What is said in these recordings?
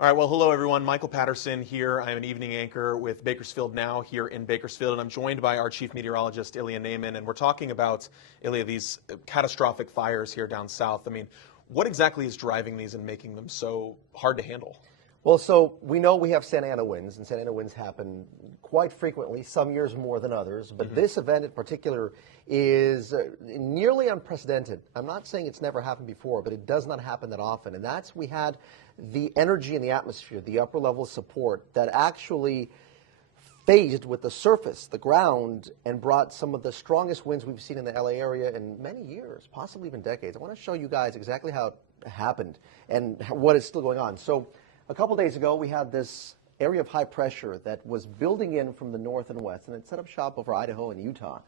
All right, well, hello everyone. Michael Patterson here. I'm an evening anchor with Bakersfield Now here in Bakersfield, and I'm joined by our chief meteorologist, Ilya Naiman, and we're talking about, Ilya, these catastrophic fires here down south. I mean, what exactly is driving these and making them so hard to handle? Well, so we know we have Santa Ana winds, and Santa Ana winds happen quite frequently, some years more than others, but this event in particular is nearly unprecedented. I'm not saying it's never happened before, but it does not happen that often, and that's we had the energy in the atmosphere, the upper level support that actually phased with the surface, the ground, and brought some of the strongest winds we've seen in the LA area in many years, possibly even decades. I want to show you guys exactly how it happened and what is still going on. So a couple days ago, we had this area of high pressure that was building in from the north and west, and it set up shop over Idaho and Utah.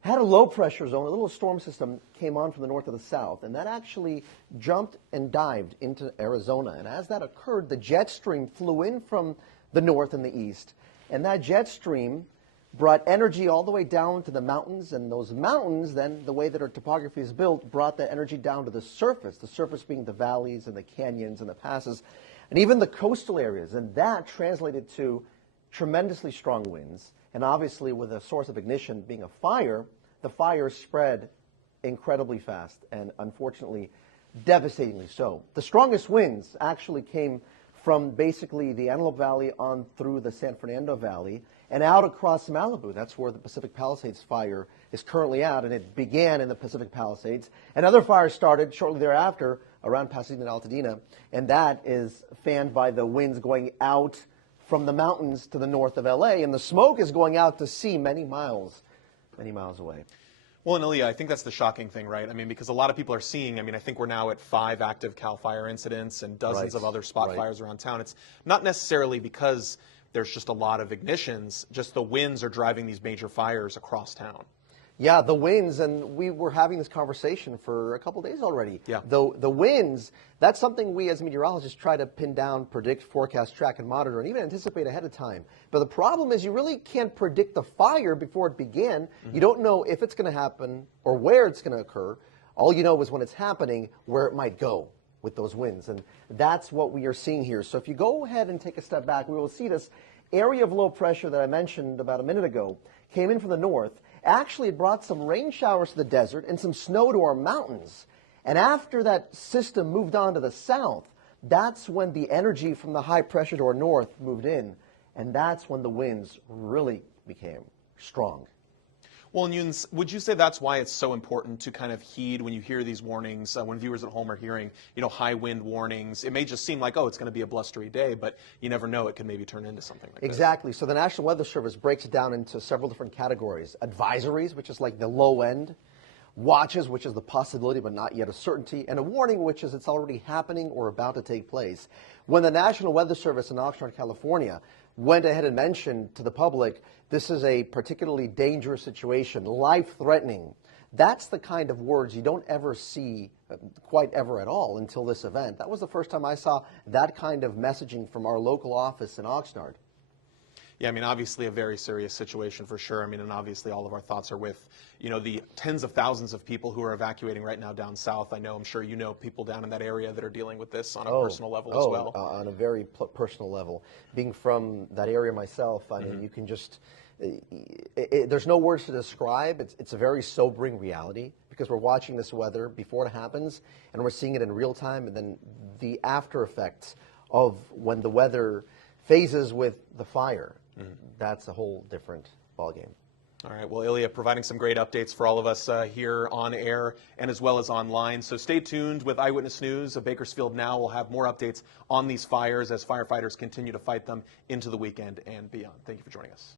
Had a low pressure zone, a little storm system came on from the north to the south, and that actually jumped and dived into Arizona. And as that occurred, the jet stream flew in from the north and the east, and that jet stream brought energy all the way down to the mountains, and those mountains, then, the way that our topography is built, brought that energy down to the surface being the valleys and the canyons and the passes, and even the coastal areas, and that translated to tremendously strong winds. And obviously, with a source of ignition being a fire, the fire spread incredibly fast and, unfortunately, devastatingly so. The strongest winds actually came from basically the Antelope Valley on through the San Fernando Valley and out across Malibu. That's where the Pacific Palisades fire is currently at, and it began in the Pacific Palisades. And other fires started shortly thereafter around Pasadena and Altadena, and that is fanned by the winds going out from the mountains to the north of LA, and the smoke is going out to sea many miles away. Well, and Ilya, I think that's the shocking thing, right? I mean, because a lot of people are seeing, I think we're now at 5 active CAL FIRE incidents and dozens of other spot fires around town. It's not necessarily because there's just a lot of ignitions, just the winds are driving these major fires across town. Yeah, the winds, and we were having this conversation for a couple days already. Yeah. The winds, that's something we as meteorologists try to pin down, predict, forecast, track, and monitor, and even anticipate ahead of time. But the problem is you really can't predict the fire before it began. You don't know if it's going to happen or where it's going to occur. All you know is when it's happening, where it might go with those winds. And that's what we are seeing here. So if you go ahead and take a step back, we will see this area of low pressure that I mentioned about a minute ago came in from the north. Actually, it brought some rain showers to the desert and some snow to our mountains. And after that system moved on to the south, that's when the energy from the high pressure to our north moved in. And that's when the winds really became strong. Well, and would you say that's why it's so important to kind of heed when you hear these warnings, when viewers at home are hearing, high wind warnings? It may just seem like, oh, it's going to be a blustery day, but you never know. It could maybe turn into something like Exactly. So the National Weather Service breaks it down into several different categories. Advisories, which is like the low end. Watches, which is the possibility but not yet a certainty. And a warning, which is it's already happening or about to take place. When the National Weather Service in Oxnard, California, went ahead and mentioned to the public, this is a particularly dangerous situation, life-threatening. That's the kind of words you don't ever see quite ever at all until this event. That was the first time I saw that kind of messaging from our local office in Oxnard. Yeah, obviously a very serious situation for sure. And obviously all of our thoughts are with, the tens of thousands of people who are evacuating right now down south. I'm sure you know people down in that area that are dealing with this on a personal level as well. On a very personal level. Being from that area myself, you can just, there's no words to describe. It's a very sobering reality because we're watching this weather before it happens and we're seeing it in real time, and then the after effects of when the weather phases with the fire. That's a whole different ballgame. All right. Well, Ilya, providing some great updates for all of us here on air and as well as online. So stay tuned with Eyewitness News. Bakersfield Now will have more updates on these fires as firefighters continue to fight them into the weekend and beyond. Thank you for joining us.